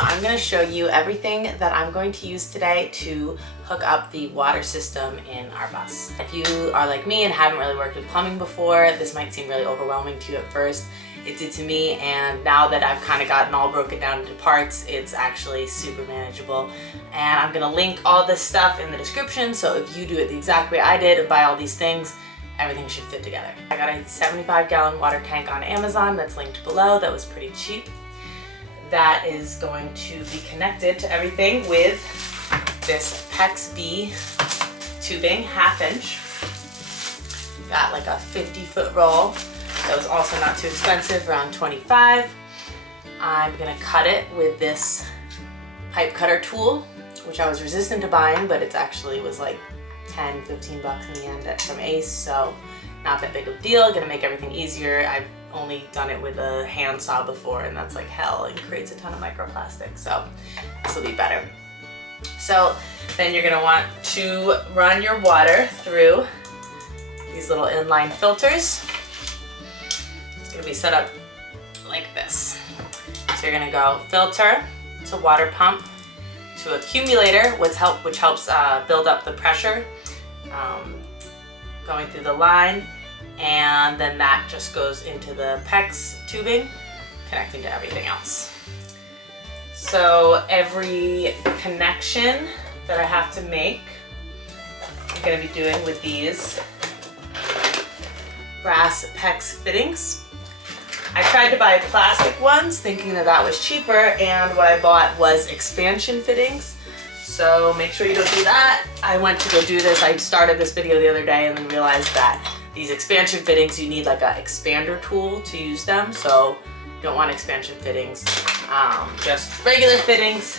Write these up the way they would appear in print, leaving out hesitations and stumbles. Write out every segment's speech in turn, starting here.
So I'm going to show you everything that I'm going to use today to hook up the water system in our bus. If you are like me and haven't really worked with plumbing before, this might seem really overwhelming to you at first. It did to me, and now that I've kind of gotten all broken down into parts, it's actually super manageable. And I'm going to link all this stuff in the description, so if you do it the exact way I did and buy all these things, everything should fit together. I got a 75-gallon water tank on Amazon that's linked below. That was pretty cheap. That is going to be connected to everything with this PEX-B tubing, 1/2 inch. Got like a 50-foot roll. That was also not too expensive, around $25. I'm gonna cut it with this pipe cutter tool, which I was resistant to buying, but it actually was like 10, 15 bucks in the end from Ace, so not that big of a deal. Gonna make everything easier. I've only done it with a hand saw before, and that's like hell and creates a ton of microplastics, so this will be better. So then you're gonna want to run your water through these little inline filters. It's gonna be set up like this. So you're gonna go filter to water pump to accumulator, which helps build up the pressure going through the line, and then that just goes into the PEX tubing, connecting to everything else. So every connection that I have to make, I'm gonna be doing with these brass PEX fittings. I tried to buy plastic ones thinking that that was cheaper, and what I bought was expansion fittings. So make sure you don't do that. I went to go do this. I started this video the other day and then realized that these expansion fittings, you need like an expander tool to use them. So you don't want expansion fittings, just regular fittings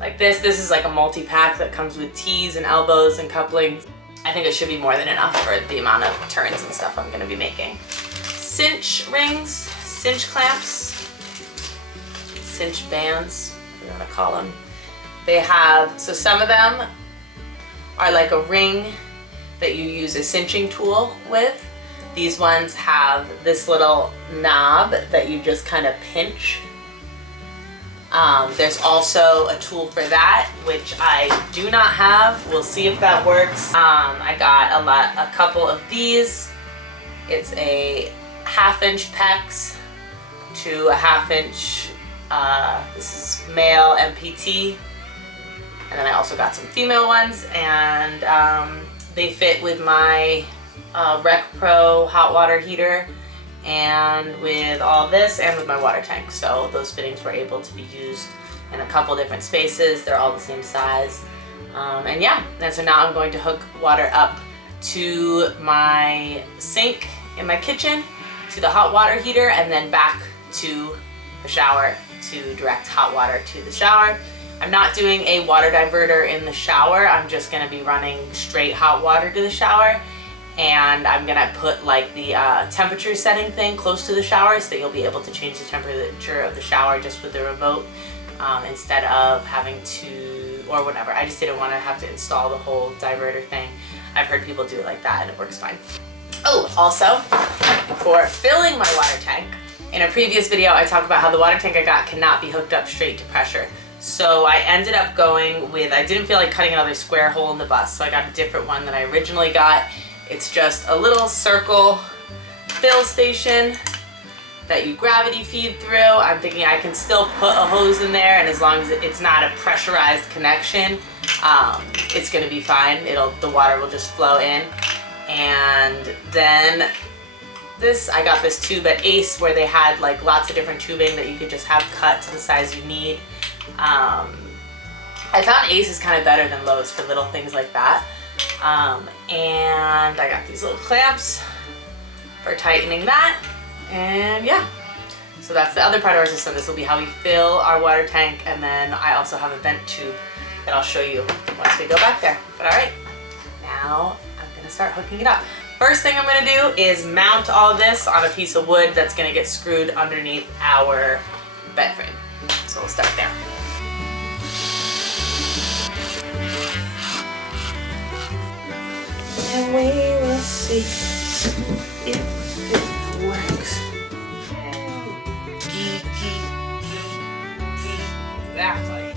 like this. This is like a multi-pack that comes with T's and elbows and couplings. I think it should be more than enough for the amount of turns and stuff I'm gonna be making. Cinch rings, cinch clamps, cinch bands, whatever you wanna call them. They have, so some of them are like a ring that you use a cinching tool with. These ones have this little knob that you just kind of pinch. There's also a tool for that, which I do not have. We'll see if that works. I got a couple of these. It's a 1/2 inch PEX to a 1/2 inch, this is male MPT. And then I also got some female ones, and they fit with my RecPro hot water heater, and with all this, and with my water tank. So those fittings were able to be used in a couple different spaces. They're all the same size. And yeah, and so now I'm going to hook water up to my sink in my kitchen, to the hot water heater, and then back to the shower to direct hot water to the shower. I'm not doing a water diverter in the shower. I'm just gonna be running straight hot water to the shower, and I'm gonna put like the temperature setting thing close to the shower so that you'll be able to change the temperature of the shower just with the remote, instead of having to, or whatever. I just didn't want to have to install the whole diverter thing. I've heard people do it like that and it works fine. Oh, also, for filling my water tank, in a previous video I talked about how the water tank I got cannot be hooked up straight to pressure. So I ended up going with, I didn't feel like cutting another square hole in the bus, so I got a different one than I originally got. It's just a little circle fill station that you gravity feed through. I'm thinking I can still put a hose in there, and as long as it's not a pressurized connection, it's gonna be fine. The water will just flow in. And then I got this tube at Ace where they had like lots of different tubing that you could just have cut to the size you need. I found Ace is kind of better than Lowe's for little things like that. And I got these little clamps for tightening that. And yeah, so that's the other part of our system. This will be how we fill our water tank, and then I also have a vent tube that I'll show you once we go back there. But all right, now I'm gonna start hooking it up. First thing I'm gonna do is mount all this on a piece of wood that's gonna get screwed underneath our bed frame. So we'll start there. And we will see if it works. Exactly.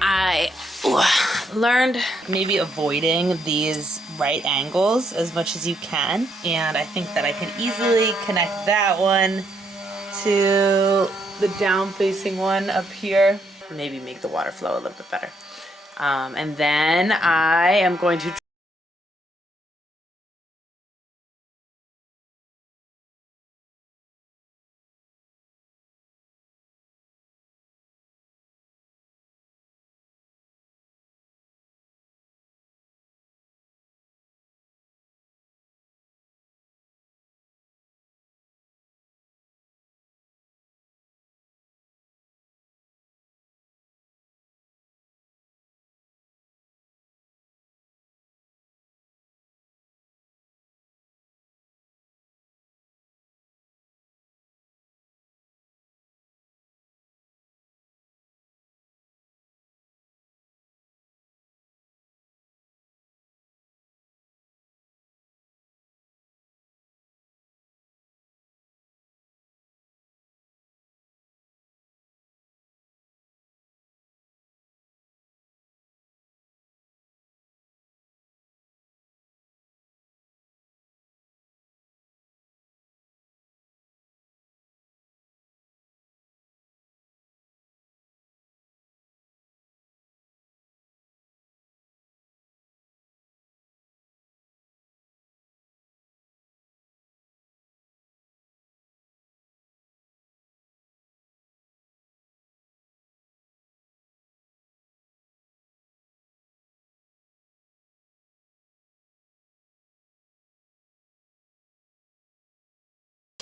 I learned maybe avoiding these right angles as much as you can, and I think that I can easily connect that one to the down facing one up here. Maybe make the water flow a little bit better. And then I am going to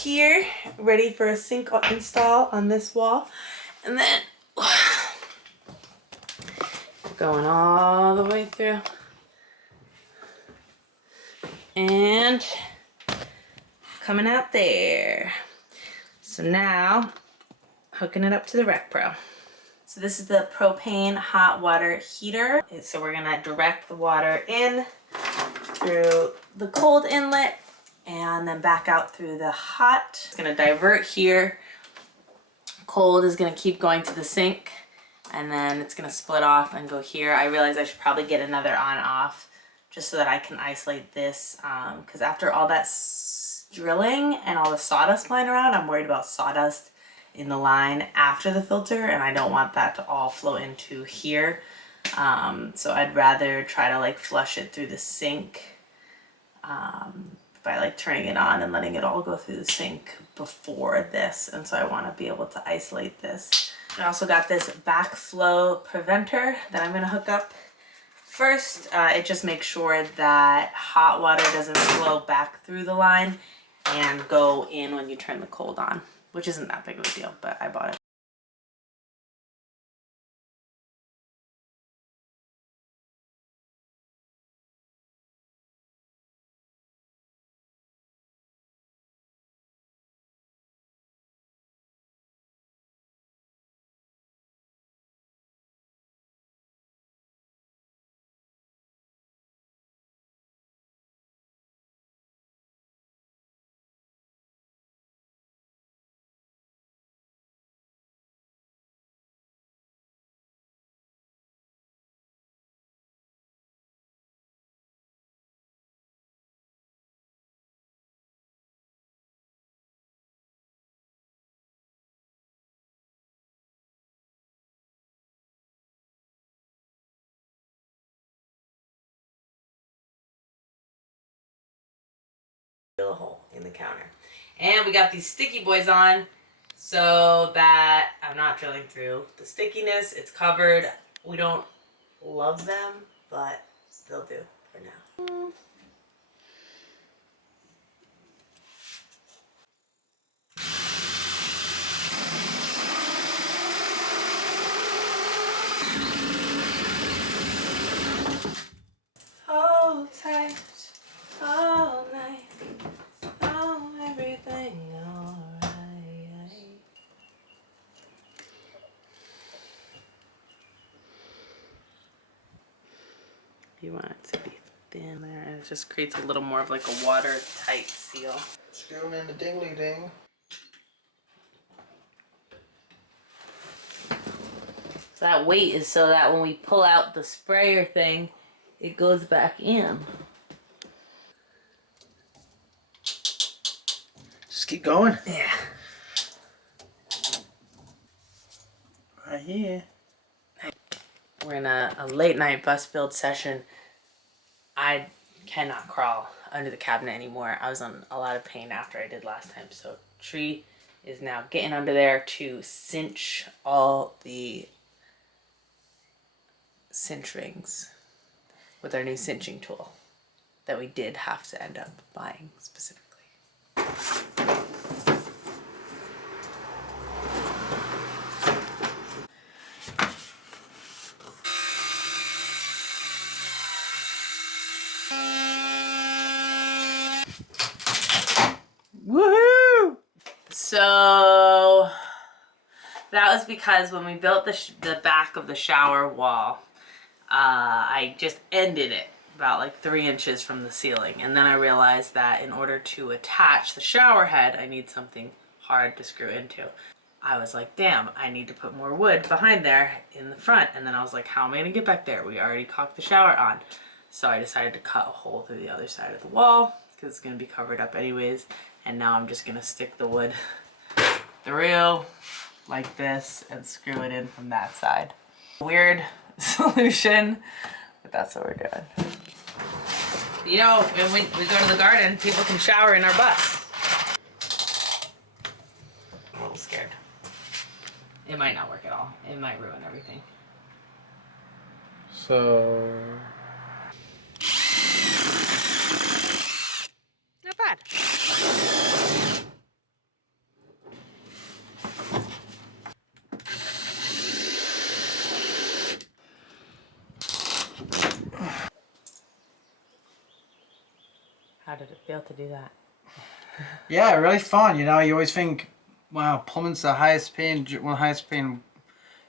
here, ready for a sink install on this wall, and then going all the way through and coming out there. So now hooking it up to the RecPro. So this is the propane hot water heater. So we're gonna direct the water in through the cold inlet and then back out through the hot. It's gonna divert here. Cold is gonna keep going to the sink, and then it's gonna split off and go here. I realize I should probably get another on-off just so that I can isolate this, because after all that drilling and all the sawdust lying around, I'm worried about sawdust in the line after the filter, and I don't want that to all flow into here. So I'd rather try to like flush it through the sink by like turning it on and letting it all go through the sink before this. And so I want to be able to isolate this. I also got this backflow preventer that I'm going to hook up first. It just makes sure that hot water doesn't flow back through the line and go in when you turn the cold on, which isn't that big of a deal, but I bought it. Drill a hole in the counter. And we got these sticky boys on so that I'm not drilling through the stickiness. It's covered. We don't love them, but they'll do for now. Hold tight all night. Oh, everything alright. You want it to be in there, and it just creates a little more of like a watertight seal. Screw in the dingly ding. So that weight is so that when we pull out the sprayer thing, it goes back in. Just keep going. Yeah. Right here. We're in a late night bus build session. I cannot crawl under the cabinet anymore. I was in a lot of pain after I did last time. So Tree is now getting under there to cinch all the cinch rings with our new cinching tool that we did have to end up buying specifically. Woohoo! So that was because when we built the back of the shower wall, I just ended it about like 3 inches from the ceiling. And then I realized that in order to attach the shower head, I need something hard to screw into. I was like, damn, I need to put more wood behind there in the front. And then I was like, how am I gonna get back there? We already caulked the shower on. So I decided to cut a hole through the other side of the wall because it's gonna be covered up anyways. And now I'm just gonna stick the wood through like this and screw it in from that side. Weird solution, but that's what we're doing. You know, when we go to the garden, people can shower in our bus. I'm a little scared. It might not work at all. It might ruin everything. So... Not bad. How did it feel to do that? Yeah, really fun. You know, you always think, wow, plumbing's the highest paying, one of the highest paying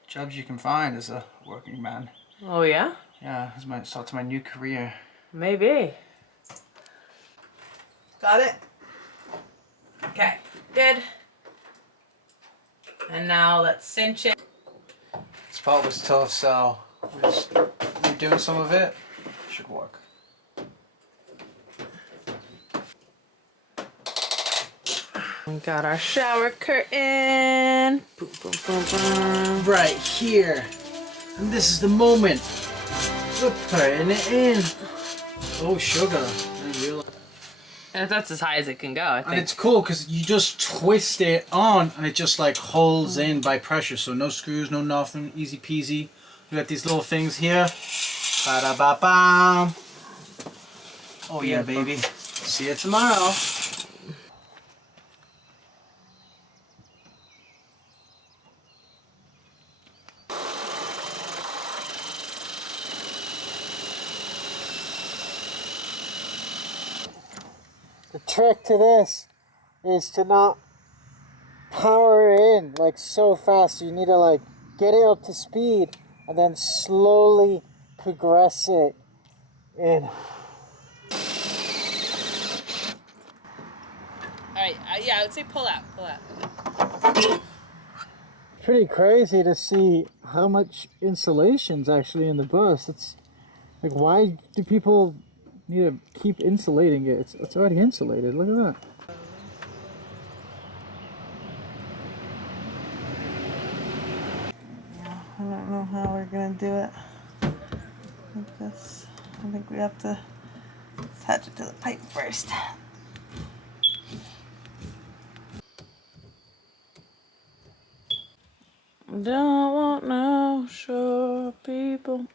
jobs you can find as a working man. Oh yeah? Yeah, it's my start to my new career. Maybe. Got it? Okay, good. And now let's cinch it. This part was tough, so we're just redoing some of it. Should work. We got our shower curtain. Boom, boom, boom, boom. Right here. And this is the moment. We're putting it in. Oh, sugar. I didn't realize. And that's as high as it can go, I think. And it's cool because you just twist it on and it just like holds in by pressure. So no screws, no nothing. Easy peasy. You got these little things here. Ba-da-ba-bam. Oh yeah, baby. See you tomorrow. The trick to this is to not power it in like so fast. You need to like get it up to speed and then slowly progress it in. Alright, yeah, I would say pull out, pull out. Pretty crazy to see how much insulation's actually in the bus. It's like, why do people need to keep insulating it? It's already insulated. Look at that. I don't know how we're gonna do it like this. I think we have to attach it to the pipe first. Don't want no sure people.